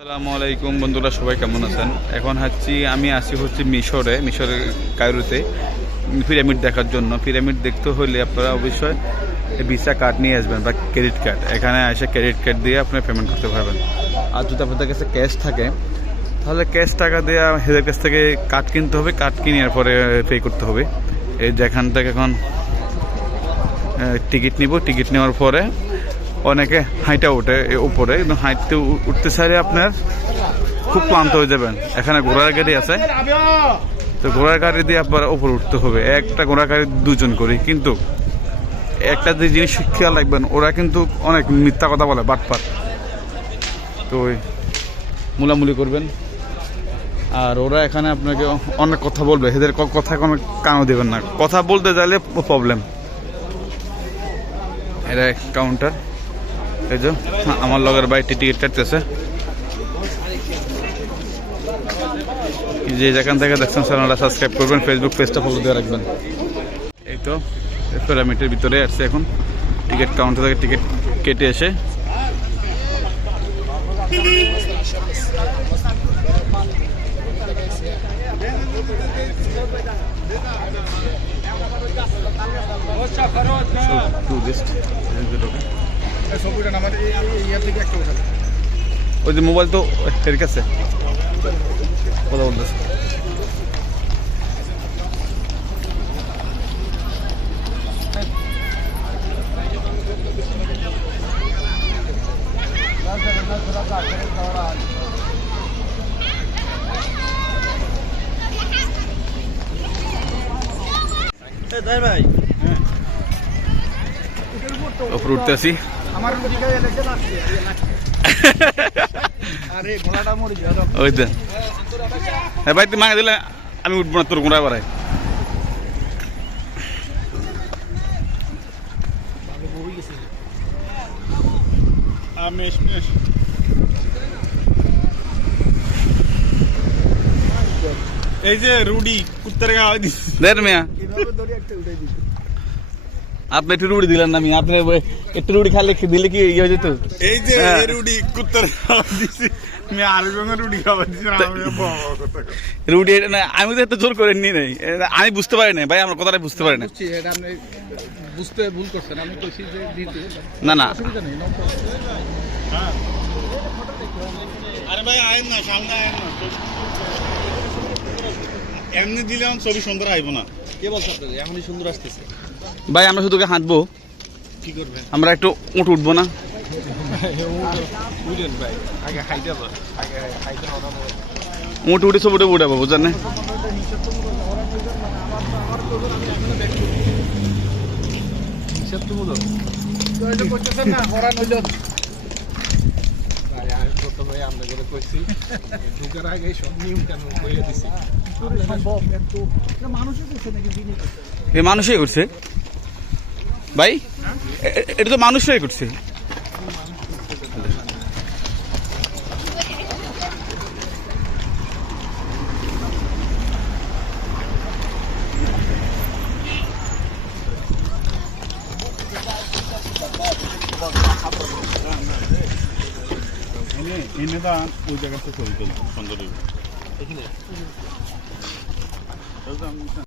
আসসালামু আলাইকুম বন্ধুরা, সবাই কেমন আছেন? এখন আমি আসি মিশরের কায়রোতে পিরামিড দেখার জন্য। পিরামিড দেখতে হলে আপনারা অবশ্যই ভিসা কার্ড নিয়ে আসবেন বা ক্রেডিট কার্ড। এখানে এসে ক্রেডিট কার্ড দিয়ে আপনি পেমেন্ট করতে পারবেন। আর যদি আপনাদের কাছে ক্যাশ থাকে তাহলে ক্যাশ টাকা দিয়ে হেদের কাছ থেকে কার্ড কিনতে হবে, কার্ড কিনে পরে পে করতে হবে। এই যেখান থেকে এখন টিকিট নিব, টিকিট নেওয়ার পরে অনেকে হাইটা ওঠে উপরে, হাইটতে উঠতে চাইলে আপনার খুব ক্লান্ত হয়ে যাবেন। এখানে ঘোড়ার গাড়ি আছে, তো ঘোড়ার গাড়ি দিয়ে আপনার উপরে উঠতে হবে। একটা ঘোড়ার গাড়ি দুজন করি, কিন্তু একটা যে জিনিস খেয়াল রাখবেন, ওরা কিন্তু অনেক মিথ্যা কথা বলে, বাটপাট। তো ওই মুলামুলি করবেন। আর ওরা এখানে আপনাকে অনেক কথা বলবে, এদের কথা কোনো কানও দেবেন না। কথা বলতে চাইলে প্রবলেম। এটা কাউন্টার। এই যে আমার লগের বাইকটি টিকিট কাটতেছে। যে যেখান থেকে দেখছেন চ্যানেলটা সাবস্ক্রাইব করবেন, ফেসবুক পেজটা ফলো দিয়ে রাখবেন। এই তো পিরামিডের ভিতরে আসছে। এখন টিকিট কাউন্টার থেকে টিকিট কেটে এসে ওই যে মোবাইল তো ঠিক আছে, কথা বলতেছে। ভাই উপরে উঠতে আসি। ওই দেন হ্যাঁ ভাই, তুই মাঙে দিলে আমি উঠবো না, তোর গোড়ায় বাড়াই। এই যে রুডি কুত্তারে খাওয়াই দিস দেন মিয়া, আপনি একটু রুটি দিলেন না, আপনি একটু রুটি খালে দিলে কি ইয়ে হয়ে যেত? এই যে রুডি কুত্তারে খাওয়াই দিছি, আমি আরেকজনের রুডি খাওয়াই দিছি। রুটি না, আমি তো এত জোর করে নি নাই, আমি বুঝতে পারি না ভাই, আমার কথাটা বুঝতে পারি না। বুঝতে ভুল করছেন, আমি কইছি যে দিতে না না, অসুবিধা নেই। আরে ভাই আয়েন না, সামনে আয়েন না, এমনি দিলে আমার ছবি সুন্দর আইব না। কে বলছে আপনাকে এখনই সুন্দর আসতেছে? ভাই আমরা শুধু হাঁটবো, কি করবেন? আমরা একটু উঠ উঠবো না? বুঝলেন ভাই, আগে হাইটা বল, আগে হাইটা ওরা উঠ উঠে সব উঠে উঠাবো, বুঝলেন না? ঢুকার আগে সব নিয়ম কানুন বলে দিছি। এ মানুষই করছে ভাই, এটা তো মানুষরাই করছে। এনে তো ওই জায়গাতে ছবি তুলবো সুন্দর।